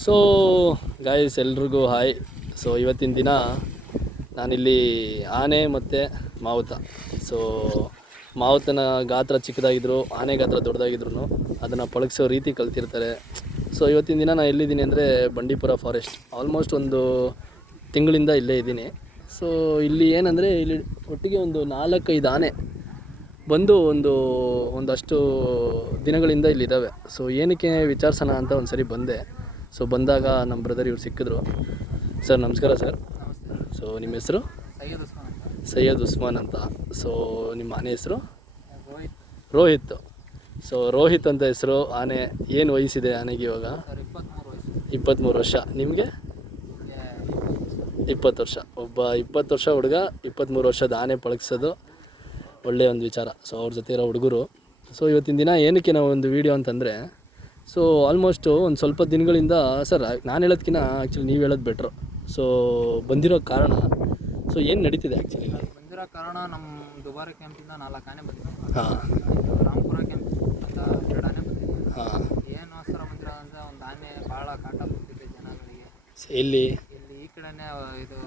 So guys ಎಲ್ರಿಗೂ hi. So ಇವತ್ತಿನ ದಿನ ನಾನಿಲ್ಲಿ ಆನೆ ಮತ್ತು ಮಾವುತ. ಸೊ ಮಾವುತನ ಗಾತ್ರ ಚಿಕ್ಕದಾಗಿದ್ರು, ಆನೆ ಗಾತ್ರ ದೊಡ್ಡದಾಗಿದ್ರು ಅದನ್ನು ಪಳಗಿಸೋ ರೀತಿ ಕಲ್ತಿರ್ತಾರೆ. ಸೊ ಇವತ್ತಿನ ದಿನ ನಾನು ಎಲ್ಲಿದ್ದೀನಿ ಅಂದರೆ ಬಂಡೀಪುರ ಫಾರೆಸ್ಟ್. ಆಲ್ಮೋಸ್ಟ್ ಒಂದು ತಿಂಗಳಿಂದ ಇಲ್ಲೇ ಇದ್ದೀನಿ. ಸೊ ಇಲ್ಲಿ ಏನಂದರೆ ಇಲ್ಲಿ ಒಟ್ಟಿಗೆ ಒಂದು 4-5 ಆನೆ ಬಂದು ಒಂದಷ್ಟು ದಿನಗಳಿಂದ ಇಲ್ಲಿದ್ದಾವೆ. ಸೊ ಏನಕ್ಕೆ ವಿಚಾರಿಸೋಣ ಅಂತ ಒಂದು ಸರಿ ಬಂದೆ. ಸೊ ಬಂದಾಗ ನಮ್ಮ ಬ್ರದರ್ ಇವ್ರು ಸಿಕ್ಕಿದ್ರು. ಸರ್ ನಮಸ್ಕಾರ ಸರ್. ಸೊ ನಿಮ್ಮ ಹೆಸರು? ಸೈಯದ್ ಉಸ್ಮಾನ್ ಅಂತ. ಸೊ ನಿಮ್ಮ ಆನೆ ಹೆಸರು? ರೋಹಿತ್. ಸೊ ರೋಹಿತ್ ಅಂತ ಹೆಸರು. ಆನೆ ಏನು ವಯಸ್ಸಿದೆ ಆನೆಗೆ ಇವಾಗ? 23 ವರ್ಷ. ನಿಮಗೆ? 20 ವರ್ಷ. ಒಬ್ಬ 20 ವರ್ಷ ಹುಡುಗ 23 ವರ್ಷದ ಆನೆ ಪಳಗಿಸೋದು ಒಳ್ಳೆಯ ಒಂದು ವಿಚಾರ. ಸೊ ಅವ್ರ ಜೊತೆ ಇರೋ ಹುಡುಗರು. ಸೊ ಇವತ್ತಿನ ದಿನ ಏನಕ್ಕೆ ನಾವು ಒಂದು ವೀಡಿಯೋ ಅಂತಂದರೆ, ಸೊ ಆಲ್ಮೋಸ್ಟು ಒಂದು ಸ್ವಲ್ಪ ದಿನಗಳಿಂದ ಸರ್ ನಾನು ಹೇಳೋದಕ್ಕಿಂತ ಆ್ಯಕ್ಚುಲಿ ನೀವು ಹೇಳೋದು ಬೆಟ್ರು. ಸೊ ಬಂದಿರೋ ಕಾರಣ, ಸೊ ಏನು ನಡೀತಿದೆ ಆ್ಯಕ್ಚುಲಿ ಇಲ್ಲಿ? ಬಂದಿರೋ ಕಾರಣ ನಮ್ಮ ದುಬಾರಿ ಕ್ಯಾಂಪಿಂದ 4 ಆನೆ ಬಂದಿದೆ. ಹಾಂ. ರಾಮಪುರ ಕ್ಯಾಂಪಿಂದ 2 ಆನೆ ಬಂದಿದೆ. ಹಾಂ. ಏನು ಅವಸರ ಬಂದಿರೋ ಅಂದರೆ ಒಂದು ಆನೆ ಭಾಳ ಕಾಟ ಕೊಡ್ತಿದೆ ಜನಗಳಿಗೆ. ಇಲ್ಲಿ ಇಲ್ಲಿ ಈ ಕಡೆನೇ ಇದು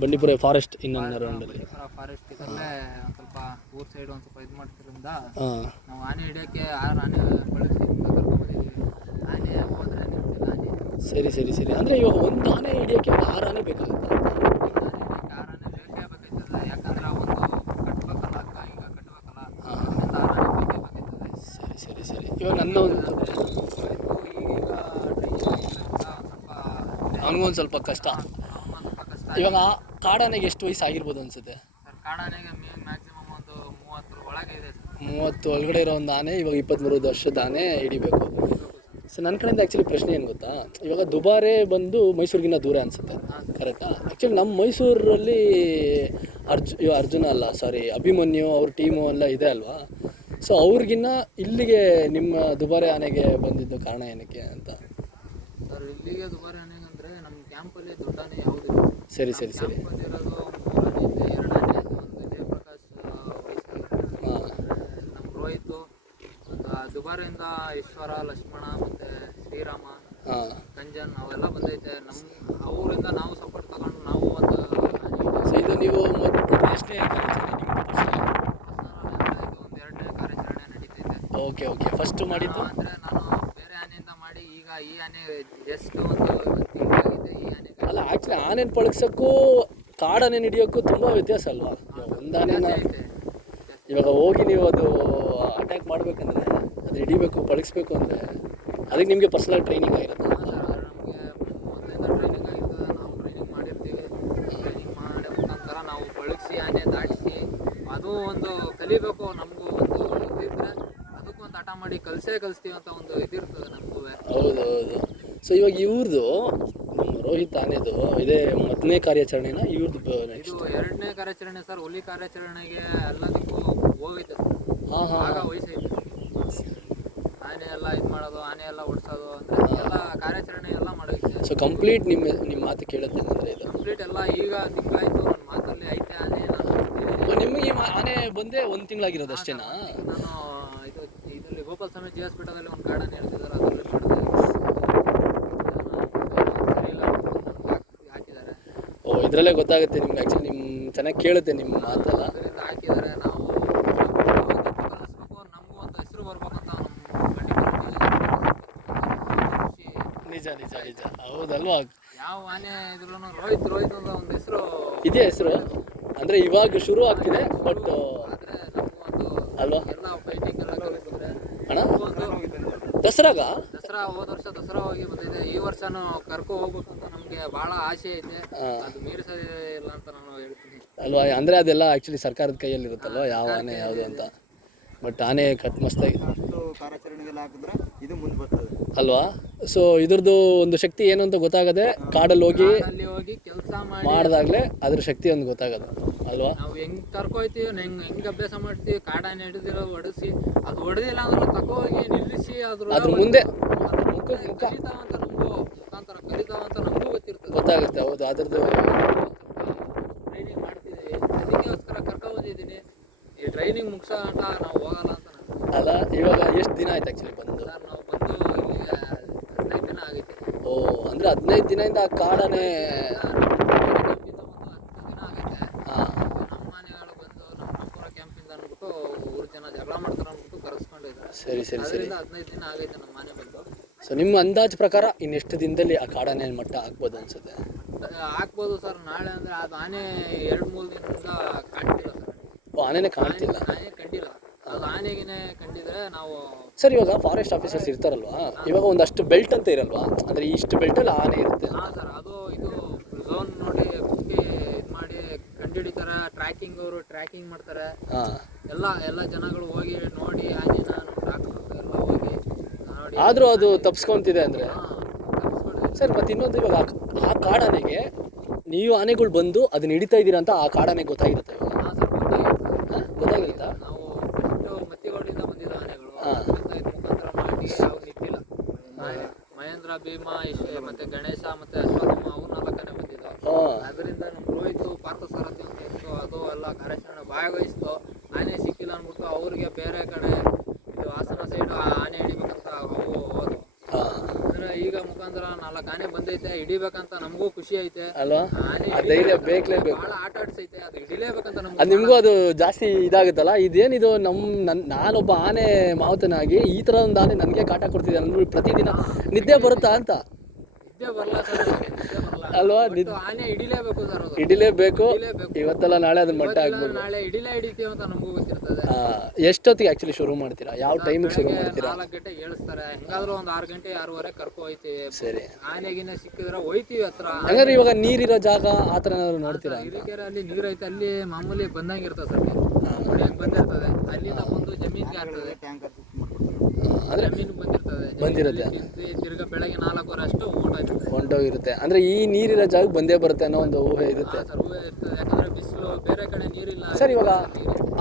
ಬಂಡೀಪುರ ಫಾರೆಸ್ಟ್ ಇನ್ನೊಂದು ರೌಂಡಲ್ಲಿ ಬಂಡೀಪುರ ಫಾರೆಸ್ಟ್ ಇದರಲ್ಲೇ ಒಂದು ಸ್ವಲ್ಪ ಊರ್ ಸೈಡ್ ಒಂದು ಸ್ವಲ್ಪ ಇದು ಮಾಡ್ತಿರೋದ್ರಿಂದ ಹಾಂ. ನಾವು ಆನೆ ಹಿಡಿಯೋಕ್ಕೆ 6 ಆನೆ ಬಳಸಿ ಕರ್ಕೊಂಡ್ಬಂದಿದ್ದೀವಿ. ಆನೆ ಹೋದರೆ ನಿಂತಿಲ್ಲ ಆನೆ. ಸರಿ ಅಂದರೆ ಇವಾಗ ಒಂದು ಆನೆ ಹಿಡಿಯೋಕ್ಕೆ 6 ಆನೆ ಬೇಕಾಗುತ್ತೆ? ಆನೆ ಹಿಡಿಯೋಕ್ಕೆ 6 ಆನೆ ಬೇಕೇ ಬೇಕಾಯ್ತದೆ. ಯಾಕಂದರೆ ಒಂದು ಕಟ್ಟಬೇಕಲ್ಲ, ಈಗ ಕಟ್ಟಬೇಕಲ್ಲ. ಹಾಂ. 6 ಆನೆ ಬೇಕೇ ಬೇಕಾಯ್ತದೆ. ಸರಿ ಇವಾಗ ನನ್ನ ಒಂದು ಅವನಿಗೊಂದು ಸ್ವಲ್ಪ ಕಷ್ಟ. ಇವಾಗ ಕಾಡಾನೆಗೆ ಎಷ್ಟು ವಯಸ್ಸು ಆಗಿರ್ಬೋದು ಅನ್ಸುತ್ತೆ ಸರ್? ಕಾಡಾನೆಗೆ ಮ್ಯಾಕ್ಸಿಮಮ್ ಒಂದು 30 ಒಳಗೆ ಇದೆ ಸರ್. 30 ಒಳಗಡೆ ಇರೋ ಒಂದು ಆನೆ ಇವಾಗ 23 ವರ್ಷದ ಆನೆ ಹಿಡಿಬೇಕು. ಸೊ ನನ್ನ ಕಡೆಯಿಂದ ಆ್ಯಕ್ಚುಲಿ ಪ್ರಶ್ನೆ ಏನು ಗೊತ್ತಾ, ಇವಾಗ ದುಬಾರೆ ಬಂದು ಮೈಸೂರಿಗಿನ್ನ ದೂರ ಅನಿಸುತ್ತೆ, ಕರೆಕ್ಟಾ? ಆ್ಯಕ್ಚುಲಿ ನಮ್ಮ ಮೈಸೂರಲ್ಲಿ ಅರ್ಜುನ ಅಲ್ಲ, ಸಾರಿ, ಅಭಿಮನ್ಯು ಅವ್ರ ಟೀಮು ಎಲ್ಲ ಇದೆ ಅಲ್ವಾ? ಸೊ ಅವ್ರಿಗಿನ್ನ ಇಲ್ಲಿಗೆ ನಿಮ್ಮ ದುಬಾರೆ ಆನೆಗೆ ಬಂದಿದ್ದು ಕಾರಣ ಏನಕ್ಕೆ ಅಂತ? ಸರ್ ಇಲ್ಲಿಗೆ ದುಬಾರಿ ಆನೆಗೆ ಅಂದರೆ ನಮ್ಮ ಕ್ಯಾಂಪಲ್ಲಿ ದೊಡ್ಡ ಆನೆ ಯಾವುದಿಲ್ಲ. ಸರಿ ಕ್ಯಾಂಪಲ್ಲಿರೋದು 3 ಆನೆ ಇದೆ. 2 ಆನೆ ಇದೆ. ಒಂದು ಜಯಪ್ರಕಾಶ್ ವಯಸ್ಸಿಗೆ, ಹಾಂ. ನಮ್ಮ ರೋಹಿತ್, ಒಂದು ದುಬಾರಿಯಿಂದ ಈಶ್ವರ, ಲಕ್ಷ್ಮಣ ಮತ್ತು ಶ್ರೀರಾಮ, ಹಾಂ. ಕಂಜನ್ ಅವೆಲ್ಲ ಬಂದೈತೆ. ನಮ್ಮ ಅವರಿಂದ ನಾವು ಸಪೋರ್ಟ್ ತಗೊಂಡು ನಾವು ಒಂದು ಆನೆ ಸೊ ಇದು ನೀವು ಎಷ್ಟನೇ ಕಾರ್ಯಾಚರಣೆ ನಿಮ್ಮದು? ಇದು ಒಂದು 2ನೇ ಕಾರ್ಯಾಚರಣೆ ನಡೀತೈತೆ. ಓಕೆ ಫಸ್ಟ್ ಮಾಡಿದ್ದು ಅಂದರೆ ನಾನು ಬೇರೆ ಆನೆಯಿಂದ ಮಾಡಿ ಈಗ ಈ ಆನೆ ಜಸ್ಟ್ ಒಂದು ತಿಂಗಳಾಗಿದೆ ಈ ಆನೆಗೆ. ಅಲ್ಲ, ಆ್ಯಕ್ಚುಲಿ ಆನೆನ ಪಳಗ್ಸೋಕ್ಕೂ ಕಾಡಾನೆ ಹಿಡಿಯೋಕ್ಕೂ ತುಂಬ ವ್ಯತ್ಯಾಸ ಅಲ್ವಾ? ಒಂದು ಆನೆನ ಐತೆ. ಇವಾಗ ಹೋಗಿ ನೀವು ಅದು ಅಟ್ಯಾಕ್ ಮಾಡಬೇಕಂದ್ರೆ, ಅದು ಹಿಡಿಬೇಕು, ಪಳಗಿಸ್ಬೇಕು ಅಂದರೆ ಅದಕ್ಕೆ ನಿಮಗೆ ಪರ್ಸನಲ್ ಟ್ರೈನಿಂಗ್ ಆಗಿರುತ್ತೆ. ನಮಗೆ ಮೊದಲಿಂದ ಟ್ರೈನಿಂಗ್ ಆಗಿರ್ತದೆ. ನಾವು ಟ್ರೈನಿಂಗ್ ಮಾಡಿರ್ತೀವಿ. ಟ್ರೈನಿಂಗ್ ಮಾಡೋ ಮುಖಾಂತರ ನಾವು ಬಳಸಿ ಆನೆ ದಾಟಿಸಿ ಅದು ಒಂದು ಕಲಿಬೇಕು. ನಮಗೂ ಒಂದು ಇದಿದ್ರೆ ಅದಕ್ಕೂ ಒಂದು ಹಠ ಮಾಡಿ ಕಲಿಸ್ತೀವಿ ಅಂತ ಒಂದು ಇದಿರ್ತದೆ ನಮಗೂ. ಹೌದು. ಸೊ ಇವಾಗ ಇವ್ರದ್ದು, ನಮ್ಮ ರೋಹಿತ್ ಆನೆದು ಇದೇ ಮೊದಲನೇ ಕಾರ್ಯಾಚರಣೆನ? ಇವ್ರದ್ದು ಇದು 2ನೇ ಕಾರ್ಯಾಚರಣೆ ಸರ್. ಹುಲಿ ಕಾರ್ಯಾಚರಣೆಗೆ ಎಲ್ಲದಕ್ಕೂ ಹೋಗೈತೆ ಸರ್. ಹಾಂ. ಆಗ ವಯಸ್ಸೈತೆ. ಆನೆ ಎಲ್ಲ ಇದು ಮಾಡೋದು, ಆನೆ ಎಲ್ಲ ಓಡಿಸೋದು ಅಂದರೆ ಎಲ್ಲ ಕಾರ್ಯಾಚರಣೆ ಎಲ್ಲ ಮಾಡೋೈತೆ. ಸೊ ಕಂಪ್ಲೀಟ್ ನಿಮ್ಮ ಮಾತು ಕೇಳುತ್ತೆ ಅಂದರೆ ಇದು ಕಂಪ್ಲೀಟ್ ಎಲ್ಲ ಈಗ ತಿಂಗಳಾಯಿತು. ನನ್ನ ಮಾತಲ್ಲಿ ಐತೆ ಆನೆ. ನಾನು ನಿಮಗೆ ಆನೆ ಬಂದೇ 1 ತಿಂಗಳಾಗಿರೋದು ಅಷ್ಟೇನಾ? ನಾನು ಇದರಲ್ಲಿ ಗೋಪಾಲ ಸ್ವಾಮಿ ಜಿ ಹಾಸ್ಪಿಟಲಲ್ಲಿ ಒಂದು ಕಾಡನ್ನು ಹೇಳ್ತಿದ್ದಾರೆ, ಅದರಲ್ಲಿ ಮಾಡಿದೆ. ಸರಿ ಇಲ್ಲ ಹಾಕಿದ್ದಾರೆ. ಓ, ಇದರಲ್ಲೇ ಗೊತ್ತಾಗುತ್ತೆ ನಿಮ್ಗೆ. ಆ್ಯಕ್ಚುಲಿ ನಿಮ್ಮ ಚೆನ್ನಾಗಿ ಕೇಳುತ್ತೆ ನಿಮ್ಮ ಮಾತೆಲ್ಲ. ಅದರಿಂದ ಹಾಕಿದ್ದಾರೆ. ನಾವು ಕಲಿಸ್ಬೇಕು, ನಮಗೂ ಒಂದು ಹೆಸರು ಬರ್ಬೇಕಂತ ನಮ್ಮ ನಿಜ ಹೌದಲ್ವಾ? ಯಾವ ಆನೆ ಇದ್ರೂ ರೋಹಿತ್ ಅಂತ ಒಂದು ಹೆಸರು ಇದೇ ಹೆಸರು ಅಂದರೆ ಇವಾಗ ಶುರು ಆಗ್ತಿದೆ. ಬಟ್ ಆದರೆ ನಮಗೂ ಒಂದು ಅಲ್ವಾ ಎಲ್ಲ ಫೈಟಿಂಗ್ ಎಲ್ಲ ಕಲಿಸಿದ್ರೆ ಅಣ್ಣ. ಒಂದು ದಸರಾಗ ದಸರಾ ಹೋದ ವರ್ಷ ದಸರಾ ಹೋಗಿ ಬಂದಿದೆ. ಈ ವರ್ಷನೂ ಕರ್ಕೊ ಹೋಗ್ಬೇಕಂತ ನಮಗೆ ಭಾಳ ಆಸೆ ಐತೆ. ಅದು ಮೀರಿಸೋದಿಲ್ಲ ಅಂತ ನಾನು ಹೇಳ್ತೀನಿ ಅಲ್ವಾ? ಅಂದರೆ ಅದೆಲ್ಲ ಆ್ಯಕ್ಚುಲಿ ಸರ್ಕಾರದ ಕೈಯಲ್ಲಿ ಇರುತ್ತಲ್ವ, ಯಾವ ಆನೆ ಯಾವುದು ಅಂತ. ಬಟ್ ಆನೆ ಕಟ್ ಮಸ್ತಾಗಿ ಕಾರ್ಯಾಚರಣೆಗೆಲ್ಲ ಹಾಕಿದ್ರೆ ಇದು ಮುಂದೆ ಬರ್ತದೆ ಅಲ್ವಾ? ಸೊ ಇದ್ರದ್ದು ಒಂದು ಶಕ್ತಿ ಏನು ಅಂತ ಗೊತ್ತಾಗದೆ ಕಾಡಲ್ಲಿ ಹೋಗಿ ಕೆಲಸ ಮಾಡಿದಾಗಲೇ ಅದ್ರ ಶಕ್ತಿ ಒಂದು ಗೊತ್ತಾಗೋದು ಅಲ್ವಾ? ನಾವು ಹೆಂಗೆ ಕರ್ಕೊಯ್ತೀವಿ, ಹೆಂಗೆ ಅಭ್ಯಾಸ ಮಾಡ್ತೀವಿ, ಕಾಡಾನೆ ಹಿಡಿದಿರೋ ಹೊಡೆಸಿ, ಅದು ಹೊಡೆದಿಲ್ಲ ಅಂದ್ರೆ ತಗೋಗಿ ನಿಲ್ಲಿಸಿ ಅದ್ರ ಮುಂದೆ ಕಲಿತಾವಂತ ನಮಗೂ ಮುಖಾಂತರ ಕಲಿತಾವಂತ ನಮಗೂ ಗೊತ್ತಾಗುತ್ತೆ. ಹೌದು, ಅದ್ರದ್ದು ಟ್ರೈನಿಂಗ್ ಮಾಡ್ತಿದ್ದೀವಿ. ಅದಕ್ಕೋಸ್ಕರ ಕರ್ಕೊಂಡ್ಬಂದಿದ್ದೀನಿ. ಈ ಟ್ರೈನಿಂಗ್ ಮುಗಿಸೋ ಅಂತ ನಾವು ಹೋಗಲ್ಲ ಅಂತ ಅಲ್ಲ. ಇವಾಗ ಎಷ್ಟು ದಿನ ಆಯ್ತು ಆ್ಯಕ್ಚುಲಿ ಬಂದು? ಸರ್ ನಾವು ಬಂದು ಇಲ್ಲಿ 15 ದಿನ ಆಗೈತೆ. ಓ ಅಂದರೆ 15 ದಿನದಿಂದ ಆ ಕಾಡಾನೆ. ಕ್ಯಾಂಪಿಂದ ಒಂದು 10 ದಿನ ಆಗೈತೆ. ಹಾಂ ನಮ್ಮ ಆನೆಗಳು ಬಂದು ನಮ್ಮ ನಮ್ಮೂರ ಕ್ಯಾಂಪಿಂದ ಅಂದ್ಬಿಟ್ಟು ಊರು ಜನ ಜಗಳ ಮಾಡ್ತಾರೆ ಅಂದ್ಬಿಟ್ಟು ಕರೆಸ್ಕೊಂಡಿದ್ದಾರೆ. ಸರಿ ಸರಿ ಸರಿ. ಅದರಿಂದ 15 ದಿನ ಆಗೈತೆ ನಮ್ಮ ಆನೆ ಬಂದು. ಸೊ ನಿಮ್ಮ ಅಂದಾಜು ಪ್ರಕಾರ ಇನ್ನೆಷ್ಟು ದಿನದಲ್ಲಿ ಆ ಕಾಡಾನೆ ಮಟ್ಟ ಆಗ್ಬೋದು ಅನ್ಸುತ್ತೆ? ಹಾಕ್ಬೋದು ಸರ್. ನಾಳೆ ಅಂದರೆ ಅದು ಆನೆ 2-3 ದಿನದಿಂದ ಕಾಣ್ತಿಲ್ಲ ಸರ್. ಓ ಆನೆನೇ ಕಾಣ್ತಿಲ್ಲ. ಆನೆ ಕಂಡಿಲ್ಲ. ಅದು ಆನೆಗಿನೇ ಕಂಡಿದ್ರೆ ನಾವು ಸರ್ ಇವಾಗ ಫಾರೆಸ್ಟ್ ಆಫೀಸರ್ಸ್ ಇರ್ತಾರಲ್ವಾ, ಇವಾಗ ಒಂದಷ್ಟು ಬೆಲ್ಟ್ ಅಂತ ಇರಲ್ವಾ, ಅಂದರೆ ಇಷ್ಟು ಬೆಲ್ಟಲ್ಲಿ ಆನೆ ಇರುತ್ತೆ. ಹಾಂ ಸರ್, ಅದು ಇದು ಝೋನ್ ನೋಡಿ ಬುಕ್ಗೆ ಇದು ಮಾಡಿ ಕಂಡುಹಿಡಿತಾರೆ. ಅವರು ಟ್ರ್ಯಾಕಿಂಗ್ ಮಾಡ್ತಾರೆ. ಹಾಂ ಎಲ್ಲ ಜನಗಳು ಹೋಗಿ ನೋಡಿ ಆನೆನ ನಮ್ಮ ಡಾಕ್ಟರ್ಸ್ ಎಲ್ಲ ಹೋಗಿ ನೋಡಿ. ಆದರೂ ಅದು ತಪ್ಸ್ಕೊತಿದೆ ಅಂದರೆ ತಪ್ಪಿಸ್ಕೊಂಡಿದೆ. ಸರ್ ಮತ್ತೆ ಇನ್ನೊಂದು, ಇವಾಗ ಆ ಕಾಡಾನೆಗೆ ನೀವು ಆನೆಗಳು ಬಂದು ಅದನ್ನ ಹಿಡಿತಾ ಇದ್ದೀರಾ ಅಂತ ಆ ಕಾಡಾನೆಗೆ ಗೊತ್ತಾಗಿರುತ್ತೆ ಇವಾಗ? ಹಾಂ ಸರ್, ಗೊತ್ತಾಗಿರುತ್ತಾ? ನಾವು ಫಸ್ಟು ಮತ್ತಿಗೋಡಿಂದ ಬಂದಿದ್ದು ಆನೆಗಳು. ಹಾಂ ಮುಖಾಂತರ ಮಾಡಿ ಅವ್ರು ನಿಂತಿಲ್ಲ. ಮಹೇಂದ್ರ, ಭೀಮಾ, ಮತ್ತೆ ಗಣೇಶ ಮತ್ತೆ ಅಶ್ವತ್ಥಮ್ಮ ಅವ್ರು 4 ಆನೆ ಬಂದಿದ್ದು. ಹಾಂ ಅದರಿಂದ ನಮ್ಮ ರೋಹಿತ್ ಪಾರ್ಥಸಾರಥಿ ಅಂತ ಇತ್ತು, ಅದು ಎಲ್ಲ ಕಾರ್ಯಾಚರಣೆ ಭಾಗವಹಿಸ್ತು. ಆನೆ ಸಿಕ್ಕಿಲ್ಲ ಅಂದ್ಬಿಟ್ಟು ಅವ್ರಿಗೆ ಬೇರೆ ಕಡೆ ಇದು ಹಾಸನ ಸೈಡ್ ಆನೆ ಹಿಡಿಬೇಕಂತ ಅವು ಹೋದ್ರು. ಹಾಂ ಅಂದ್ರೆ ಈಗ ಮುಖಾಂತರ 4 ಆನೆ ಬಂದೈತೆ, ಹಿಡಿಬೇಕಂತ ನಮಗೂ ಖುಷಿ ಐತೆ. ಅಲ್ವಾ? ಆನೆ ಆ ಧೈರ್ಯ ಬೇಕಲೇಬೇಕು. ಭಾಳ ಆಟ ಆಡ್ಸೈತೆ, ಅದು ಹಿಡಿಲೇಬೇಕಂತ ಅದು ನಮ್ಗೆ. ನಿಮಗೂ ಅದು ಜಾಸ್ತಿ ಇದಾಗುತ್ತಲ್ಲ. ಇದೇನಿದು ನಾನೊಬ್ಬ ಆನೆ ಮಾವುತನಾಗಿ ಈ ಥರ ಒಂದು ಆನೆ ನನಗೆ ಕಾಟ ಕೊಡ್ತಿದೆ ಅಂದ್ಬಿಟ್ಟು ಪ್ರತಿದಿನ ನಿದ್ದೆ ಬರುತ್ತಾ ಅಂತ? ನಿದ್ದೆ ಬರಲ್ಲ ಸರ್, ನಿದ್ದೆ ಬರಲ್ಲ ಅಲ್ವಾ? ಒಟ್ಟು ಆನೆ ಹಿಡಿಲೇಬೇಕು ಸರ್, ಅದು ಹಿಡಿಲೇಬೇಕು. ಹಿಡಿಲೇಬೇಕು. ಇವತ್ತೆಲ್ಲ ನಾಳೆ ಅದನ್ನ ಮಟ್ಟ ಇವತ್ತಿಲ್ಲ ಆಗ್ಬೋದು. ನಾಳೆ ಹಿಡಿತೀವಿ ಅಂತ ನಮಗೂ ಗೊತ್ತಿರ್ತದೆ. ಎಷ್ಟೊತ್ತಿಗೆ ಆ್ಯಕ್ಚುಲಿ ಶುರು ಮಾಡ್ತೀರಾ? ಯಾವ ಟೈಮಿಗೆ ಶುರು ಮಾಡ್ತೀರಾ? 4 ಗಂಟೆಗೆ ಹೇಳಿಸ್ತಾರೆ. ಹೆಂಗಾದ್ರೂ ಒಂದು 6 ಗಂಟೆ 6:30 ಕರ್ಕೊ ಹೋಯ್ತೀವಿ. ಸರಿ. ಆನೆಗಿನ ಸಿಕ್ಕಿದ್ರೆ ಹೋಯ್ತೀವಿ ಹತ್ರ. ಹಂಗಾದ್ರೆ ಇವಾಗ ನೀರಿರೋ ಜಾಗ ಆ ಥರ ಏನಾದ್ರು ನೋಡ್ತೀರಾ? ಹಿರಿಕೆರೆ ಅಲ್ಲಿ ನೀರು ಐತೆ, ಅಲ್ಲಿ ಮಾಮೂಲಿ ಬಂದಂಗೆ ಇರ್ತದೆ ಸರ್, ನೀರು ಹೊಡ್ಯಂಗೆ ಬಂದಿರ್ತದೆ. ಅಲ್ಲಿಂದ ಬಂದು ಜಮೀನ್ಗೆ ಆಗ್ತದೆ, ಟ್ಯಾಂಕರ್ ಅಂದರೆ ಜಮೀನಿಗೆ ಬಂದಿರ್ತದೆ. ಬಂದಿರುತ್ತೆ. ತಿರ್ಗಾ ಬೆಳಗ್ಗೆ 4:15 ಅಷ್ಟು ಓಟಾಯ್ತದೆ, ಹೊಂಟೋಗಿರುತ್ತೆ. ಅಂದರೆ ಈ ನೀರಿರೋ ಜಾಗಕ್ಕೆ ಬಂದೇ ಬರುತ್ತೆ ಅನ್ನೋ ಒಂದು ಊಹೆ ಇರುತ್ತೆ. ಸರ್. ಹೂವೇ ಇರ್ತದೆ, ಯಾಕಂದ್ರೆ ಬಿಸಿಲು ಬೇರೆ ಕಡೆ ನೀರಿಲ್ಲ. ಸರ್ ಇವಾಗ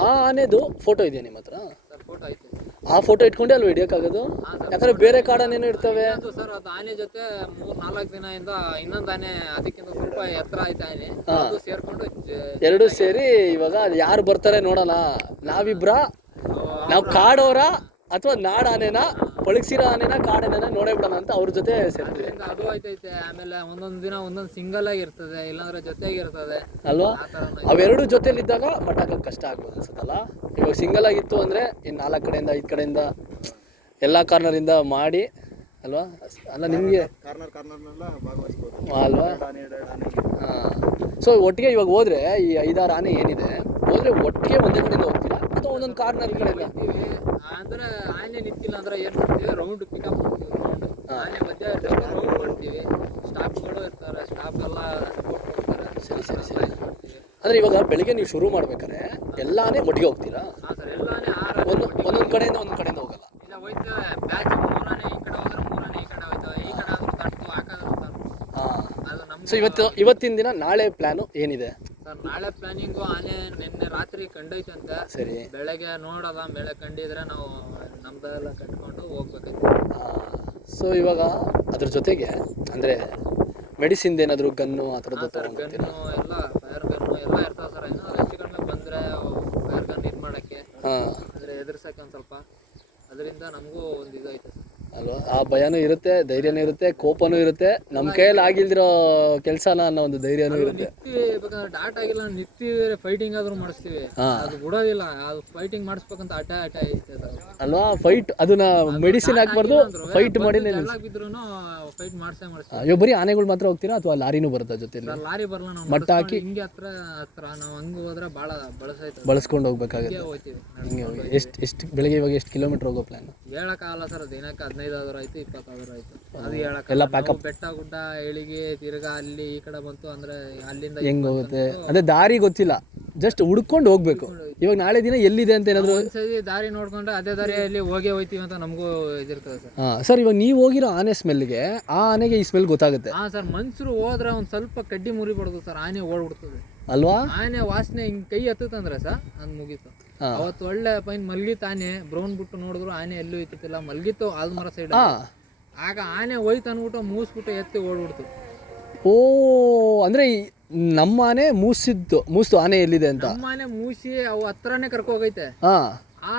ಆ ಆನೆದು ಫೋಟೋ ಇದೆಯಾ ನಿಮ್ಮ ಹತ್ರ? ಸರ್ ಫೋಟೋ ಐತೆ. ಆ ಫೋಟೋ ಇಟ್ಕೊಂಡೆ ಅಲ್ವ ಹಿಡಿಯೋಕ್ಕಾಗೋದು? ಯಾಕಂದ್ರೆ ಬೇರೆ ಕಾಡಾನೇನೋ ಇರ್ತವೆ. ಅದು ಸರ್, ಅದು ಆನೆ ಜೊತೆ 3-4 ದಿನದಿಂದ ಇನ್ನೊಂದು ಆನೆ ಅದಕ್ಕಿಂತ ಸ್ವಲ್ಪ ಎತ್ತರ ಐತೆ ಆನೆ, ಅದು ಸೇರ್ಕೊಂಡು ಎರಡೂ ಸೇರಿ ಇವಾಗ ಯಾರು ಬರ್ತಾರೆ ನೋಡೋಣ, ನಾವಿಬ್ರ, ನಾವು ಕಾಡೋರ ಅಥವಾ ನಾಡಾನೆನ, ಪಳಗಿಸಿರೋ ಆನೆನ, ಕಾಡಾನೆನ ನೋಡೇ ಬಿಡೋಣ ಅಂತ ಅವ್ರ ಜೊತೆ ಸೇರ್ತೀವಿ. ಅದರಿಂದ ಅದು ಐತೈತೆ. ಆಮೇಲೆ ಒಂದೊಂದು ದಿನ ಒಂದೊಂದು ಸಿಂಗಲ್ ಆಗಿರ್ತದೆ, ಇಲ್ಲಾಂದ್ರೆ ಜೊತೆಗಿರ್ತದೆ ಅಲ್ವಾ? ಆ ಥರ. ಅವೆರಡು ಜೊತೆಲಿದ್ದಾಗ ಮಟ್ಟಾಕಕ್ಕೆ ಕಷ್ಟ ಆಗ್ಬೋದು ಅನ್ಸುತ್ತಲ್ಲ. ಇವಾಗ ಸಿಂಗಲ್ ಆಗಿತ್ತು ಅಂದರೆ ಇನ್ನು 4 ಕಡೆಯಿಂದ 5 ಕಡೆಯಿಂದ ಎಲ್ಲ ಕಾರ್ನರಿಂದ ಮಾಡಿ ಅಲ್ವಾ? ಅಲ್ಲ ನಿಮಗೆ ಕಾರ್ನರ್ನೆಲ್ಲ ಭಾಗವಹಿಸ್ಬೋದು ಅಲ್ವಾ? ಹಾಂ. ಸೊ ಒಟ್ಟಿಗೆ ಇವಾಗ ಹೋದ್ರೆ ಈ 5-6 ಆನೆ ಏನಿದೆ, ಹೋದ್ರೆ ಒಟ್ಟಿಗೆ ಒಂದೇ ಕಡೆಯಿಂದ ಹೋಗ್ತೀರಾ ಅಥವಾ ಒಂದೊಂದು ಕಾರ್ನರ್ ಕಡೆಯಿಂದ? ಹೋಗ್ತೀವಿ ಅಂದ್ರೆ ಆನೆ ನಿಂತಿಲ್ಲ ಅಂದ್ರೆ ಏನ್ ಮಾಡ್ತೀವಿ, ರೌಂಡ್ ಪಿಕಪ್ ಮಾಡ್ತೀವಿ. ಆನೆ ಮಧ್ಯ ರೌಂಡ್ ಮಾಡ್ತೀವಿ. ಸ್ಟಾಫ್ಗಳು ಇರ್ತಾರೆ, ಸ್ಟಾಫ್ ಎಲ್ಲ ಸಪೋರ್ಟ್ ಕೊಡ್ತಾರೆ. ಸರಿ ಸರಿ ಸರಿ. ಅಂದರೆ ಇವಾಗ ಬೆಳಿಗ್ಗೆ ನೀವು ಶುರು ಮಾಡ್ಬೇಕಾದ್ರೆ ಎಲ್ಲ ಆನೆ ಒಟ್ಟಿಗೆ ಹೋಗ್ತೀರಾ? ಹಾಂ ಸರ್, ಎಲ್ಲ ಆನೆ 6 ಒಂದೊಂದು ಕಡೆಯಿಂದ ಹೋಗಲ್ಲ? ಇಲ್ಲ, ಹೋಯ್ತೇವೆ ಬ್ಯಾಚ್. 3 ಆನೆ ಈ ಕಡೆ ಹೋದ್ರೆ 3 ಆನೆ ಈ ಕಡೆ ಹೋಯ್ತವೆ. ಈ ಕಡೆ ಆದ್ರೂ ತಟ್ಟು, ಆ ಕಡೆ ಆದ್ರೂ ತಟ್ಟು. ಹಾಂ. ಅದು ನಮ್ಗೆ. ಸೊ ಇವತ್ತಿನ ದಿನ ನಾಳೆ ಪ್ಲ್ಯಾನು ಏನಿದೆ ಸರ್? ನಾಳೆ ಪ್ಲಾನಿಂಗು ಆನೆ ನಿನ್ನೆ ರಾತ್ರಿ ಕಂಡೈತಂತೆ. ಸರಿ. ಬೆಳಗ್ಗೆ ನೋಡೋದ, ಬೆಳೆ ಕಂಡಿದ್ರೆ ನಾವು ನಮ್ದೆಲ್ಲ ಕಟ್ಕೊಂಡು ಹೋಗ್ಬೇಕೈತೆ. ಸೊ ಇವಾಗ ಅದ್ರ ಜೊತೆಗೆ ಅಂದರೆ ಮೆಡಿಸಿನ್ ಏನಾದರೂ ಗನ್ನು ಆ ಥರದ್ದು ತಗೊಂಡ್ಬರ್ತೀರಾ? ಗನ್ನು ಎಲ್ಲ, ಫೈರ್ ಗನ್ನು ಎಲ್ಲ ಇರ್ತವೆ ಸರ್. ಏನಾದ್ರು ಹೆಚ್ಚು ಕಡಿಮೆ ಬಂದರೆ ಫೈರ್ ಗನ್ ಇದು ಮಾಡೋಕ್ಕೆ, ಹಾಂ, ಅಂದರೆ ಎದುರ್ಸಕ್ಕೆ ಒಂದು ಸ್ವಲ್ಪ. ಅದರಿಂದ ನಮಗೂ ಒಂದು ಇದು ಐತೆ ಸರ್. ಅಲ್ವಾ? ಆ ಭಯನೂ ಇರುತ್ತೆ, ಧೈರ್ಯನೂ ಇರುತ್ತೆ, ಕೋಪನೂ ಇರುತ್ತೆ. ನಮ್ಮ ಕೈಯಲ್ಲಿ ಆಗಿಲ್ದಿರೋ ಕೆಲಸನ ಅನ್ನೋ ಒಂದು ಧೈರ್ಯನೂ ಇರುತ್ತೆ. ನಿಂತೀವಿ, ಬೇಕಾದ್ರೆ ಡಾಟ್ ಆಗಿಲ್ಲ ನಿಂತೀವಿ, ಫೈಟಿಂಗ್ ಆದ್ರೂ ಮಾಡಿಸ್ತೀವಿ. ಅದು ಬಿಡೋದಿಲ್ಲ, ಅದು ಫೈಟಿಂಗ್ ಮಾಡಿಸ್ಬೇಕಂತ ಹಠ ಐತೆ ಸರ್. ಅಲ್ವಾ? ಫೈಟ್ ಅದನ್ನ ಮೆಡಿಸಿನ್ ಹಾಕ್ಬಾರ್ದು, ಫೈಟ್ ಮಾಡಿ ಬಿದ್ರು ಫೈಟ್ ಮಾಡಿಸ್ತೀವಿ. ಅಯ್ಯೋ, ಬರೀ ಆನೆಗಳು ಮಾತ್ರ ಹೋಗ್ತೀರಾ ಅಥವಾ ಲಾರಿನೂ ಬರುತ್ತಾ ಜೊತೆಲಿ? ಲಾರಿ ಬರಲ್ಲ, ನಾವು ಮಟ್ಟ ಹಾಕಿ ಹಿಂಗೆ ಹತ್ರ ನಾವು ಹಂಗೆ ಹೋದ್ರೆ ಭಾಳ ಬಳಸ್ಕೊಂಡು ಹೋಗ್ಬೇಕಾಗುತ್ತೆ. ಹೋಗ್ತೀವಿ. ಹಿಂಗೆ ಹೋಗಿ ಎಷ್ಟು ಬೆಳಿಗ್ಗೆ ಇವಾಗ ಎಷ್ಟು ಕಿಲೋಮೀಟರ್ ಹೋಗೋ ಪ್ಲಾನ್? ಹೇಳಕ್ಕಾಗಲ್ಲ ಸರ್, ದಿನಕ್ಕೆ 15 ಆದ್ರೂ ಆಯ್ತು, 20 ಆದ್ರೂ ಆಯ್ತು. ಅದು ಎಲ್ಲ ಹೇಳಕ್ಕ ಬೆಟ್ಟ ಗುಡ್ಡ ಇಳಿಗೆ ತಿರ್ಗಾ ಅಲ್ಲಿ ಈ ಕಡೆ ಬಂತು ಅಂದ್ರೆ ಅಲ್ಲಿಂದ ಹೆಂಗ್ ಹೋಗುತ್ತೆ ಅದೇ ದಾರಿ ಗೊತ್ತಿಲ್ಲ, ಜಸ್ಟ್ ಹುಡ್ಕೊಂಡು ಹೋಗ್ಬೇಕು. ಇವಾಗ ನಾಳೆ ದಿನ ಎಲ್ಲಿದೆ ಅಂತ ಏನಾದ್ರು ಒಂದ್ಸತಿ ದಾರಿ ನೋಡ್ಕೊಂಡ್ರೆ ಅದೇ ದಾರಿಯಲ್ಲಿ ಹೋಗ್ತೀವಿ ಅಂತ ನಮಗೂ ಇದಿರ್ತದೆ ಸರ್. ಹಾಂ ಸರ್, ಇವಾಗ ನೀವು ಹೋಗಿರೋ ಆನೆ ಸ್ಮೆಲ್ಗೆ ಆ ಆನೆಗೆ ಈ ಸ್ಮೆಲ್ ಗೊತ್ತಾಗುತ್ತೆ? ಹಾಂ ಸರ್, ಮನುಷ್ಯರು ಹೋದ್ರೆ ಒಂದು ಸ್ವಲ್ಪ ಕಡ್ಡಿ ಮುರಿಬಾರ್ದು ಸರ್, ಆನೆ ಓಡ್ಬಿಡ್ತದೆ ಅಲ್ವಾ? ಆನೆ ವಾಸನೆ ಹಿಂಗೆ ಕೈ ಹತ್ತಂದ್ರೆ ಸರ್ ಅದು ಮುಗೀತು. ಅವತ್ತು ಒಳ್ಳೆ ಪೈನ್ ಮಲ್ಗಿತ್ತು ಆನೆ, ಬ್ರೌನ್ ಬಿಟ್ಟು ನೋಡಿದ್ರು ಆನೆ ಎಲ್ಲೂ ಇತ್ತಿಲ್ಲ, ಮಲ್ಗಿತ್ತು ಆಲ್ಮರ ಸೈಡ್. ಆಗ ಆನೆ ಹೋಯ್ತು ಅಂದ್ಬಿಟ್ಟು ಮೂಸ್ಬಿಟ್ಟು ಎತ್ತಿ ಓಡ್ಬಿಡ್ತು. ಓ, ಅಂದರೆ ನಮ್ಮ ಆನೆ ಮೂಸ್ತು ಆನೆ ಎಲ್ಲಿದೆ ಅಂತ. ನಮ್ಮ ಆನೆ ಮೂಸಿ ಅವು ಹತ್ರನೇ ಕರ್ಕೋಗೈತೆ. ಹಾಂ,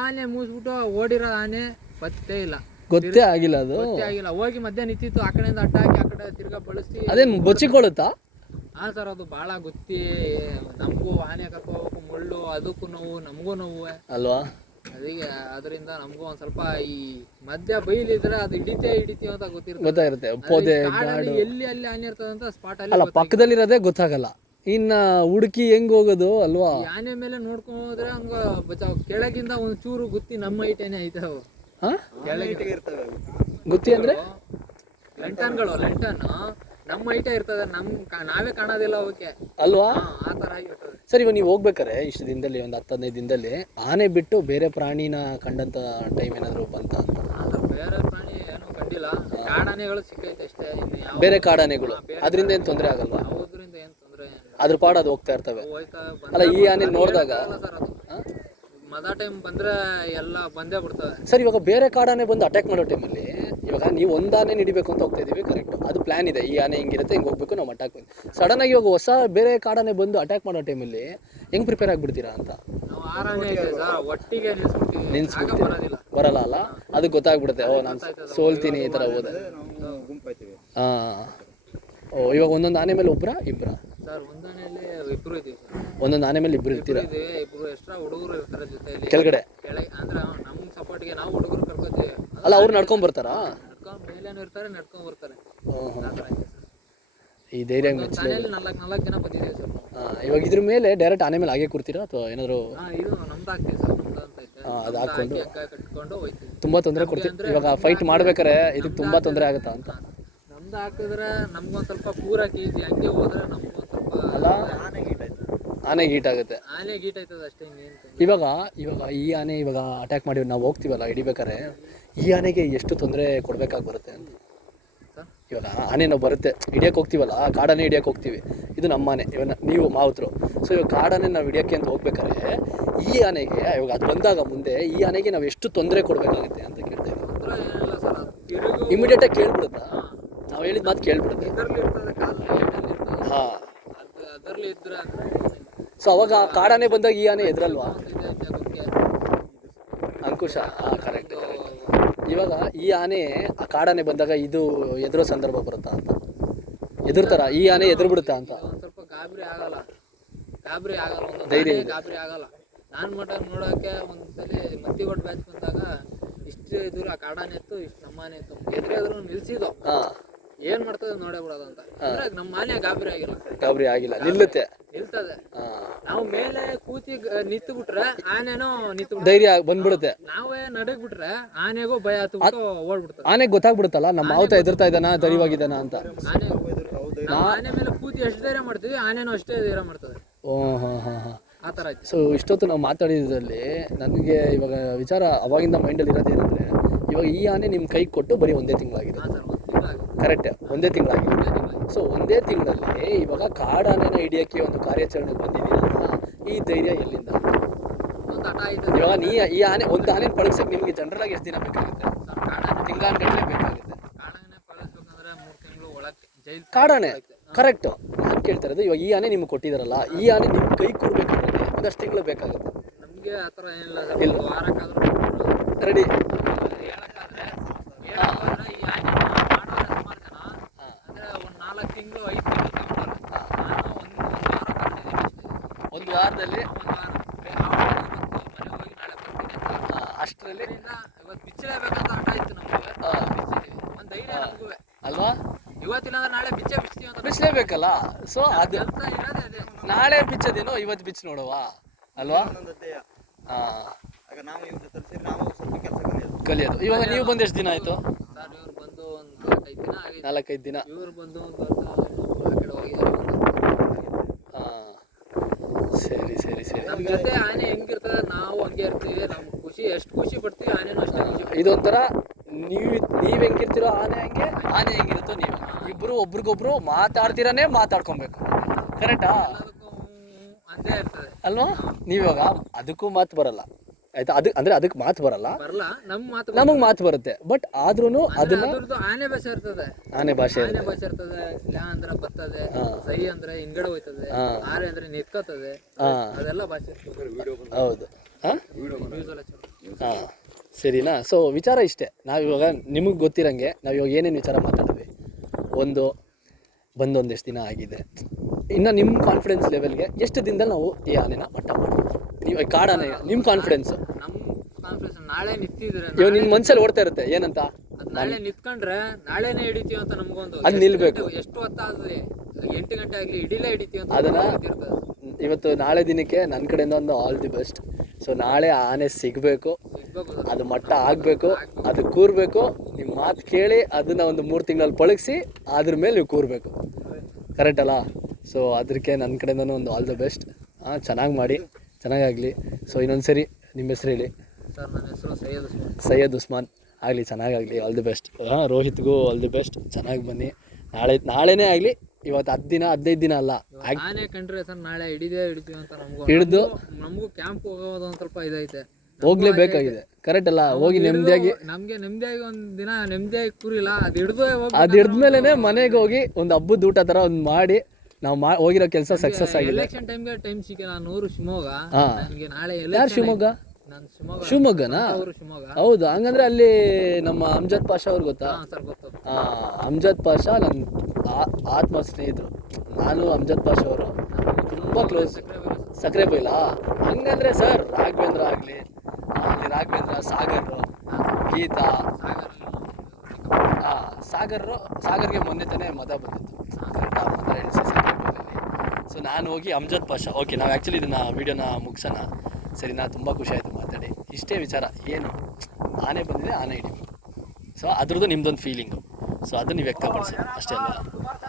ಆನೆ ಮೂಸ್ಬಿಟ್ಟು ಓಡಿರೋ ಆನೆ ಪತ್ತೆ ಇಲ್ಲ. ಗೊತ್ತೇ ಆಗಿಲ್ಲ ಅದು. ಗೊತ್ತೇ ಆಗಿಲ್ಲ. ಹೋಗಿ ಮಧ್ಯ ನಿಂತಿತ್ತು, ಆ ಕಡೆಯಿಂದ ಅಡ್ಡ ಹಾಕಿ ಆ ಕಡೆ ತಿರ್ಗಾ ಬಳಸಿ. ಅದೇನು ಬಚ್ಚಿಕೊಳ್ಳುತ್ತಾ? ಹಾಂ ಸರ್, ಅದು ಭಾಳ ಗೊತ್ತಿ. ನಮಗೂ ಆನೆ ಕರ್ಕೋಬೇಕು, ಮುಳ್ಳು ಅದಕ್ಕೂ ನೋವು ನಮಗೂ ನೋವು ಅಲ್ವಾ. ಅದಕ್ಕೆ ಅದರಿಂದ ನಮಗೂ ಒಂದು ಸ್ವಲ್ಪ ಈ ಮಧ್ಯ ಬೈಲಿದ್ರೆ ಅದು ಹಿಡಿತೀವಿ ಅಂತ ಗೊತ್ತಾಗಿರುತ್ತೆ. ಪೊದೆ ಕಾಡಲ್ಲಿ ಎಲ್ಲಿ ಅಲ್ಲಿ ಆನೆ ಇರ್ತದೆ ಅಂತ ಸ್ಪಾಟ್ ಅಲ್ಲಿ ಅಲ್ಲ, ಪಕ್ಕದಲ್ಲಿರೋದೇ ಗೊತ್ತಾಗಲ್ಲ. ಇನ್ನ ಹುಡುಕಿ ಹೆಂಗ್ ಹೋಗೋದು ಅಲ್ವಾ. ಈ ಆನೆ ಮೇಲೆ ನೋಡ್ಕೊಂಡು ಹೋದ್ರೆ ಹಂಗ ಬಚಾವ್. ಕೆಳಗಿಂದ ಒಂದು ಚೂರು ಗುತ್ತಿ ನಮ್ಮ ಐಟೇನೆ ಐತಾವ. ಗುತ್ತಿ ಅಂದ್ರೆ ಲಂಟನ್ಗಳು, ಲಂಟನ್ ನಮ್ಮ ಐಟ ಇರ್ತದೆ, ನಾವೇ ಕಾಣೋದಿಲ್ಲ ಅವಕ್ಕೆ ಅಲ್ವಾ. ಆ ಥರ ಆಗಿರ್ತದೆ. ಸರ್, ಇವಾಗ ನೀವು ಹೋಗ್ಬೇಕಾರೆ ಇಷ್ಟು ದಿನದಲ್ಲಿ, ಒಂದು 10-15 ದಿನದಲ್ಲಿ ಆನೆ ಬಿಟ್ಟು ಬೇರೆ ಪ್ರಾಣಿನ ಕಂಡಂತ ಟೈಮ್ ಏನಾದ್ರು ಬಂತ ಅಂತ? ಬೇರೆ ಪ್ರಾಣಿ ಏನೂ ಕಂಡಿಲ್ಲ. ಕಾಡಾನೆಗಳು ಸಿಕ್ಕೈತೆ ಅಷ್ಟೇ. ಇನ್ನು ಯಾವ ಬೇರೆ ಕಾಡಾನೆಗಳು ಅದರಿಂದ ಏನು ತೊಂದರೆ ಆಗಲ್ವಾ? ಯಾವುದರಿಂದ ಏನು ತೊಂದರೆ ಅದ್ರ ಪಾಡ ಅದು ಹೋಗ್ತಾ ಇರ್ತವೆ. ಹೋಯ್ತಾ ಅಲ್ಲ, ಈ ಆನೆ ನೋಡಿದಾಗ ಸರ್, ಅದು ಮದ ಟೈಮ್ ಬಂದ್ರೆ ಎಲ್ಲ ಬಂದೇ ಬಿಡ್ತವೆ. ಸರ್, ಇವಾಗ ಬೇರೆ ಕಾಡಾನೆ ಬಂದು ಅಟ್ಯಾಕ್ ಮಾಡೋ ಟೈಮಲ್ಲಿ, ಇವಾಗ ನೀವು ಒಂದು ಆನೆ ಹಿಡಿಬೇಕು ಅಂತ ಹೋಗ್ತಾ ಇದೀವಿ, ಕರೆಕ್ಟ್, ಅದು ಪ್ಲಾನ್ ಇದೆ. ಈ ಆನೆ ಹಿಂಗಿರುತ್ತೆ, ಹಿಂಗೆ ಹೋಗ್ಬೇಕು, ನಾವು ಅಟ್ಯಾಕ್ ಬಂದು ಸಡನ್ ಆಗಿ ಇವಾಗ ಹೊಸ ಬೇರೆ ಕಾಡಾನೆ ಬಂದು ಅಟ್ಯಾಕ್ ಮಾಡೋ ಟೈಮಲ್ಲಿ ಹೆಂಗ್ ಪ್ರಿಪೇರ್ ಆಗ್ಬಿಡ್ತೀರಾ ಅಂತ? ನಾವು 6 ಆನೆ ಇದೆ ಸರ್, ಒಟ್ಟಿಗೆ ನಿಲ್ಸ್ಬಿಡ್ತೀವಿ, ಬರೋದಿಲ್ಲ. ಬರಲ್ಲ ಅಲ್ಲ, ಅದು ಗೊತ್ತಾಗ್ಬಿಡುತ್ತೆ. ಓ, ನಾನು ಸೋಲ್ತೀನಿ ಈ ಥರ ಹೋದೆ. ನಾವು ಗುಂಪಾಯ್ತೀವಿ. ಹಾಂ. ಓ, ಇವಾಗ ಒಂದೊಂದು ಆನೆ ಮೇಲೆ ಒಬ್ಬರಾ ಇಬ್ಬರಾ? ಸರ್, ಒಂದಾನೆಯಲ್ಲಿ ಇಬ್ರು ಇದೀವಿ ಸರ್. ಒಂದೊಂದು ಆನೆ ಮೇಲೆ ಇಬ್ರು ಇರ್ತೀರಾ? ಇಬ್ರು ಎಕ್ಸ್ಟ್ರಾ ಹುಡುಗರು ಇರ್ತಾರೆ ಜೊತೆಯಲ್ಲಿ ಕೆಳಗಡೆ. ಅಂದ್ರೆ ನಮ್ಮ ಸಪೋರ್ಟ್ಗೆ ನಾವು ಹುಡುಗರು ಕರ್ಕೋತೀವಿ. ಅಲ್ಲ, ಅವ್ರು ನಡ್ಕೊಂಡ್ ಬರ್ತಾರಾ? ನಡ್ಕೊಂಡ್ ಮೇಲೇನು ಇರ್ತಾರೆ, ನಡ್ಕೊಂಡ್ ಬರ್ತಾರೆ. ಈ ಧೈರ್ಯ ಮನೆಯಲ್ಲಿ 4 ಜನ ಬಂದಿದ್ದೀವಿ ಸರ್. ಇವಾಗ ಇದ್ರ ಮೇಲೆ ಡೈರೆಕ್ಟ್ ಆನೆ ಮೇಲೆ ಹಾಗೆ ಕೂರ್ತೀರಾ ಅಥವಾ ಏನಾದ್ರು? ಇದು ನಮ್ದು ಹಾಕ್ತೀವಿ ಸರ್, ನಮ್ದು ಅಂತ ಐತೆ. ಅದು ಹಾಕೊಂಡು ಕಟ್ಕೊಂಡು ಹೋಯ್ತೀವಿ. ತುಂಬಾ ತೊಂದರೆ ಕೊಡ್ತೀವಿ. ಇವಾಗ ಫೈಟ್ ಮಾಡ್ಬೇಕಾರೆ ಇದಕ್ಕೆ ತುಂಬಾ ತೊಂದರೆ ಆಗುತ್ತಾ ಅಂತ? ನಮ್ದು ಹಾಕಿದ್ರೆ ನಮ್ಗೊಂದು ಸ್ವಲ್ಪ ಪೂರ ಕೆಜಿ, ಹಂಗೆ ಹೋದ್ರೆ ನಮ್ಗೊಂದು ಸ್ವಲ್ಪ ಅಲ್ಲ, ಆನೆ ಗೀಟ್ ಆಗುತ್ತೆ. ಆನೆ ಗೀಟ್ ಆಯ್ತದ ಅಷ್ಟೇ. ಇವಾಗ ಈ ಆನೆ ಇವಾಗ ಅಟ್ಯಾಕ್ ಮಾಡಿ ನಾವು ಹೋಗ್ತೀವಲ್ಲ ಹಿಡಿಬೇಕಾರೆ, ಈ ಆನೆಗೆ ಎಷ್ಟು ತೊಂದರೆ ಕೊಡ್ಬೇಕಾಗಿ ಬರುತ್ತೆ ಅಂತ? ಇವಾಗ ಆನೆ ನಾವು ಬರುತ್ತೆ ಹಿಡಿಯಕ್ಕೆ ಹೋಗ್ತೀವಲ್ಲ, ಕಾಡಾನೆ ಹಿಡಿಯಕ್ಕೆ ಹೋಗ್ತೀವಿ, ಇದು ನಮ್ಮ ಆನೆ, ಇವಾಗ ನೀವು ಮಾವುತರು. ಸೊ ಇವಾಗ ಕಾಡಾನೆ ನಾವು ಹಿಡಿಯೋಕ್ಕೆ ಅಂತ ಹೋಗ್ಬೇಕಾದ್ರೆ ಈ ಆನೆಗೆ ಇವಾಗ ಅದು ಬಂದಾಗ ಮುಂದೆ ಈ ಆನೆಗೆ ನಾವು ಎಷ್ಟು ತೊಂದರೆ ಕೊಡಬೇಕಾಗುತ್ತೆ ಅಂತ ಕೇಳ್ತಾ ಇದ್ದೀವಿ. ಇಮಿಡಿಯೇಟಾಗಿ ಕೇಳ್ಬಿಡುತ್ತಾ? ನಾವು ಹೇಳಿದ ಮಾತು ಕೇಳ್ಬಿಡುತ್ತೆ. ಹಾಂ. ಸೊ ಅವಾಗ ಕಾಡಾನೆ ಬಂದಾಗ ಈ ಆನೆ ಎದ್ರಲ್ವಾ? ಅಂಕುಶ. ಹಾಂ, ಕರೆಕ್ಟ್. ಇವಾಗ ಈ ಆನೆ ಆ ಕಾಡಾನೆ ಬಂದಾಗ ಇದು ಎದುರೋ ಸಂದರ್ಭ ಬರುತ್ತಾ ಅಂತ? ಎದುರ್ತಾರ ಈ ಆನೆ ಎದುರು ಬಿಡುತ್ತಾ ಅಂತ? ಸ್ವಲ್ಪ ಗಾಬರಿ ಆಗಲ್ಲ, ಧೈರ್ಯ ಗಾಬರಿ ಆಗಲ್ಲ. ನಾನು ಮಟ್ಟ ನೋಡೋಕೆ ಒಂದ್ಸಲಿ ಮತ್ತಿಗೊಟ್ಟು ಬ್ಯಾಚ್ ಬಂದಾಗ ಇಷ್ಟು ದೂರ ಕಾಡಾನೆ ಇತ್ತು, ಇಷ್ಟು ನಮ್ಮ ಆನೆ ಇತ್ತು, ಎದುರು ನಿಲ್ಸಿದ್ದು. ಏನ್ ಮಾಡ್ತದೆ ನೋಡೇ ಬಿಡೋದು ಅಂತ. ಅಂದ್ರೆ ನಮ್ಮ ಆನೆ ಗಾಬರಿ ಆಗಿಲ್ಲ, ನಿಲ್ತದೆ. ನಾವು ಮೇಲೆ ಕೂತಿ ನಿಂತು ಬಿಟ್ರೆ ಆನೆನೋ ಧೈರ್ಯ ಬಂದ್ಬಿಡುತ್ತೆ. ನಾವೇ ನಡಗ್ ಬಿಟ್ರೆ ಆನೆಗೂ ಭಯ ಹತ್ಬಿಟ್ಟು ಓಡ್ಬಿಡ್ತದೆ. ಆನೆ ಗೊತ್ತಾಗ್ಬಿಡುತ್ತಲ್ಲ ನಮ್ಮ ಮಾವುತ ಎದುರ್ತಾ ಇದ್ದಾನ, ಧೈರ್ಯವಾಗಿದ್ದಾನ ಅಂತ. ಆನೆ ಮೇಲೆ ಕೂತಿ ಎಷ್ಟು ಧೈರ್ಯ ಮಾಡ್ತೀವಿ, ಆನೆನೂ ಅಷ್ಟೇ ಧೈರ್ಯ ಮಾಡ್ತದೆ. ಆ ಥರ. ಸೊ ಇಷ್ಟೊತ್ತು ನಾವು ಮಾತಾಡಿದ್ರಲ್ಲಿ ನನಗೆ ಇವಾಗ ವಿಚಾರ ಅವಾಗಿಂದ ಮೈಂಡಲ್ಲಿ ಇರೋದೇನಂದ್ರೆ, ಇವಾಗ ಈ ಆನೆ ನಿಮ್ಮ ಕೈಗೆ ಕೊಟ್ಟು ಬರೀ ಒಂದೇ ತಿಂಗಳಾಗಿದೆ. ಕರೆಕ್ಟ್, ಒಂದೇ ತಿಂಗಳಾಗಿದೆ. ಸೊ ಒಂದೇ ತಿಂಗಳಲ್ಲಿ ಇವಾಗ ಕಾಡಾನೆನ ಹಿಡಿಯೋಕ್ಕೆ ಒಂದು ಕಾರ್ಯಾಚರಣೆ ಬಂದಿದ್ದೀರಲ್ಲ, ಈ ಧೈರ್ಯ ಎಲ್ಲಿಂದ? ಇವಾಗ ಈ ಆನೆ ಒಂದು ಆನೆ ಪಳಗ್ಸಕ್ಕೆ ನಿಮಗೆ ಜನರಲ್ ಆಗಿ ಎಷ್ಟು ದಿನ ಬೇಕಾಗುತ್ತೆ? ತಿಂಗಳಾನ್ಗಟ್ಟಲೆ ಬೇಕಾಗುತ್ತೆ. ಕಾಡಾನೆ ಕರೆಕ್ಟ್. ನಾನು ಕೇಳ್ತಾ ಇರೋದು ಇವಾಗ ಈ ಆನೆ ನಿಮ್ಗೆ ಕೊಟ್ಟಿದಾರಲ್ಲ, ಈ ಆನೆ ನಿಮ್ಮ ಕೈ ಕೊಡ್ಬೇಕಂದ್ರೆ ಅದಷ್ಟು ತಿಂಗಳು ಬೇಕಾಗುತ್ತೆ. ನಮಗೆ ಆ ಥರ ಏನಿಲ್ಲ, ವಾರಕ್ಕಾದ್ರೂ ರೆಡಿ. ಒಂದು ವಾರದಲ್ಲಿ ಅಷ್ಟರಲ್ಲಿ ಇವತ್ತು ಬಿಚ್ಚಲೇಬೇಕಂತ ಹಠ ಇತ್ತು ನಮಗೆ. ಒಂದು ಧೈರ್ಯ ನಮಗೂ ಅಲ್ವಾ? ಇವತ್ತಿಲ್ಲ ಅಂದ್ರೆ ನಾಳೆ ಬಿಚ್ಚಿಸ್ತೀವಿ ಅಂತ ಬಿಚ್ಚಲೇಬೇಕಲ್ಲ. ಸೊ ಅದು ಇರೋದೇ ಅದೇ. ನಾಳೆ ಬಿಚ್ಚೋದೇನೋ ಇವತ್ತು ಬಿಚ್ಚಿ ನೋಡುವ ಅಲ್ವಾ? ಕಲಿಯೋದು. ಇವಾಗ ನೀವು ಬಂದು ಎಷ್ಟು ದಿನ ಆಯ್ತು? ಸರ್, ಇವ್ರು ಬಂದು ಒಂದು 4-5 ದಿನ ಆಗಿದೆ. 4-5 ದಿನ. ಇವ್ರು ಬಂದು ಒಂದು ಆ ಕಡೆ ಹೋಗಿ. ಸರಿ. ನಮ್ಮ ಜೊತೆ ಆನೆ ಹೆಂಗಿರ್ತದೆ ನಾವು ಹಂಗೆ ಇರ್ತೀವಿ. ನಮ್ಗೆ ಖುಷಿ, ಎಷ್ಟು ಖುಷಿ ಪಡ್ತೀವಿ ಆನೆನೂ ಅಷ್ಟೇ ಖುಷಿ. ಇದೊಂಥರ ನೀವ್ ಹೆಂಗಿರ್ತೀರೋ ಆನೆ ಹಂಗೆ, ಆನೆ ಹೆಂಗಿರುತ್ತೋ ನೀವು. ಇಬ್ರು ಒಬ್ರಿಗೊಬ್ರು ಮಾತಾಡ್ತಿರಾನೇ ಮಾತಾಡ್ಕೊಬೇಕು. ಕರೆಕ್ಟಾ? ಅಂದೇ ಇರ್ತದೆ ಅಲ್ವಾ? ನೀವಾಗ ಅದಕ್ಕೂ ಮಾತು ಬರಲ್ಲ ಆಯ್ತಾ? ಅದಕ್ಕೆ ಮಾತು ಬರಲ್ಲ, ನಮಗೆ ಮಾತು ಬರುತ್ತೆ. ಬಟ್ ಆದ್ರೂ ಅದನ್ನ ಆನೆ ಭಾಷೆ ಇರ್ತದೆ, ಆನೆ ಭಾಷೆ ಇರ್ತದೆ. ಲ್ಯಾ ಅಂದ್ರೆ ಬರ್ತದೆ, ಸೈ ಅಂದ್ರೆ ಹಿಂಗಡೆ ಹೋಯ್ತದೆ, ಆರೆ ಅಂದ್ರೆ ನಿತ್ಕೋತದೆ, ಅದೆಲ್ಲ ಭಾಷೆ ಇರ್ತದೆ. ಹೌದು. ಸರಿನಾ? ಸೊ ವಿಚಾರ ಇಷ್ಟೇ, ನಾವಿವಾಗ ನಿಮಗೆ ಗೊತ್ತಿರಂಗೆ ನಾವು ಇವಾಗ ಏನೇನು ವಿಚಾರ ಮಾತಾಡಿದ್ವಿ, ಒಂದು ಬಂದೊಂದೆಷ್ಟು ದಿನ ಆಗಿದೆ, ಇನ್ನು ನಿಮ್ಮ ಕಾನ್ಫಿಡೆನ್ಸ್ ಲೆವೆಲ್ಗೆ ಎಷ್ಟು ದಿನದಲ್ಲಿ ನಾವು ಈ ಆನೆನ ಮಟ್ಟ ಮಾಡ್ಬೋದು, ನೀವು ಕಾಡಾನೆ ನಿಮ್ಮ ಕಾನ್ಫಿಡೆನ್ಸ್ ನಮ್ಮ ಕಾನ್ಫಿಡೆನ್ಸ್ ನಾಳೆ ನಿಂತಿದ್ರೆ ಇವಾಗ ನಿನ್ನ ಮನಸ್ಸಲ್ಲಿ ಓಡ್ತಾ ಇರುತ್ತೆ ಏನಂತ, ಅದು ನಾಳೆ ನಿಂತ್ಕೊಂಡ್ರೆ ನಾಳೆನೇ ಹಿಡಿತೀವಿ ಅಂತ ನಮ್ಗೊಂದು ಅದು ನಿಲ್ಬೇಕು. ಎಷ್ಟು ಹೊತ್ತಾಗಲಿ 8 ಗಂಟೆ ಆಗಲಿ ಹಿಡಿಲೇ ಹಿಡಿತೀವಿ ಅಂತ ಅದನ್ನ ಇರ್ತದೆ. ಇವತ್ತು ನಾಳೆ ದಿನಕ್ಕೆ ನನ್ನ ಕಡೆಯಿಂದ ಒಂದು ಆಲ್ ದಿ ಬೆಸ್ಟ್. ಸೊ ನಾಳೆ ಆನೆ ಸಿಗಬೇಕು, ಸಿಗ್ಬೇಕು ಅದು ಮಟ್ಟ ಆಗಬೇಕು, ಅದು ಕೂರಬೇಕು, ನಿಮ್ಮ ಮಾತು ಕೇಳಿ ಅದನ್ನು ಒಂದು 3 ತಿಂಗಳಲ್ಲಿ ಪಳಗಿಸಿ ಅದ್ರ ಮೇಲೆ ನೀವು ಕೂರಬೇಕು, ಕರೆಕ್ಟ್ ಅಲ್ಲ? ಸೊ ಅದಕ್ಕೆ ನನ್ನ ಕಡೆಯಿಂದನೂ ಒಂದು ಆಲ್ ದ ಬೆಸ್ಟ್. ಚೆನ್ನಾಗಿ ಮಾಡಿ, ಚೆನ್ನಾಗಾಗಲಿ. ಸೊ ಇನ್ನೊಂದು ಸರಿ ನಿಮ್ಮ ಹೆಸರು ಹೇಳಿ. ಸರ್ ನನ್ನ ಹೆಸರು ಸೈಯದ್ ಉಸ್ಮಾನ್. ಆಗಲಿ, ಚೆನ್ನಾಗಾಗಲಿ, ಆಲ್ ದಿ ಬೆಸ್ಟ್. ರೋಹಿತ್ಗೂ ಆಲ್ ದಿ ಬೆಸ್ಟ್, ಚೆನ್ನಾಗಿ ಬನ್ನಿ. ನಾಳೆನೇ ಆಗಲಿ, ಇವತ್ತು 10 ದಿನ 15 ದಿನ ಅಲ್ಲ, ಆನೆ ಕಂಡ್ರೆ ಸರ್ ನಾಳೆ ಹಿಡಿತೀವಿ ಅಂತ ಹಿಡಿದು ನಮಗೂ ಕ್ಯಾಂಪ್ ಹೋಗೋದು ಒಂದು ಸ್ವಲ್ಪ ಇದೈತೆ, ಹೋಗ್ಲೇಬೇಕಾಗಿದೆ, ಕರೆಕ್ಟ್ ಅಲ್ಲ? ಹೋಗಿ ನೆಮ್ಮದಿಯಾಗಿ, ನಮ್ಗೆ ನೆಮ್ಮದಿಯಾಗಿ ಒಂದು ದಿನ ನೆಮ್ಮದಿಯಾಗಿ ಕೂರಿಲ್ಲ, ಅದು ಹಿಡಿದು ಅದು ಹಿಡಿದ್ಮೇಲೆ ಮನೆಗೆ ಹೋಗಿ ಒಂದು ಹಬ್ಬದ ಊಟ ಥರ ಒಂದು ಮಾಡಿ ನಾವು ಹೋಗಿರೋ ಕೆಲಸ ಸಕ್ಸಸ್ ಆಗಿದೆ. ಎಲೆಕ್ಷನ್ ಟೈಮ್ ಸಿಕ್ಕಿಲ್ಲ. ನಾನು ಶಿವಮೊಗ್ಗ, ನನಗೆ ನಾಳೆ ಯಾರು ಶಿವಮೊಗ್ಗ? ನಾನು ಶಿವಮೊಗ್ಗನಾ? ಶಿವಮೊಗ್ಗ. ಹೌದು, ಹಂಗಂದ್ರೆ ಅಲ್ಲಿ ನಮ್ಮ ಅಮ್ಜದ್ ಪಾಷಾ ಅವ್ರು ಗೊತ್ತಾ? ಸರ್ ಗೊತ್ತು. ಅಮ್ಜದ್ ಪಾಷಾ ನನ್ನ ಆತ್ಮ ಸ್ನೇಹಿತರು. ನಾನು ಅಮ್ಜದ್ ಪಾಷಾ ಅವರು ತುಂಬ ಕ್ಲೋಸ್. ಸಕ್ಕರೆ ಬೈಲ ಹಂಗಂದ್ರೆ ಸರ್ ರಾಘವೇಂದ್ರ ಆಗಲಿ, ಅಲ್ಲಿ ರಾಘವೇಂದ್ರ, ಸಾಗರ್, ಗೀತಾ, ಸಾಗರ್ಗೆ ಮೊನ್ನೆ ತಾನೇ ಮದ ಬಂದಿತ್ತು, ಕರೆಕ್ಟಾ? ಮದ ಎಣಿಸಿ ಸಕ್ಕರೆ ಬೈಲಲ್ಲಿ. ಸೊ ನಾನು ಹೋಗಿ ಅಮ್ಜದ್ ಪಾಷಾ, ಓಕೆ ನಾವು ಆ್ಯಕ್ಚುಲಿ ಇದನ್ನು ವೀಡಿಯೋನ ಮುಗಿಸೋಣ, ಸರಿನಾ? ತುಂಬ ಖುಷಿ ಆಯಿತು ಮಾತಾಡಿ. ಇಷ್ಟೇ ವಿಚಾರ, ಏನು ಆನೆ ಬಂದಿದೆ, ಆನೆ ಹಿಡಿಬೇಕು. ಸೊ ಅದ್ರದ್ದು ನಿಮ್ದೊಂದು ಫೀಲಿಂಗು, ಸೊ ಅದನ್ನು ನೀವು ವ್ಯಕ್ತಪಡಿಸಿ ಅಷ್ಟೇ ಅಲ್ವಾ?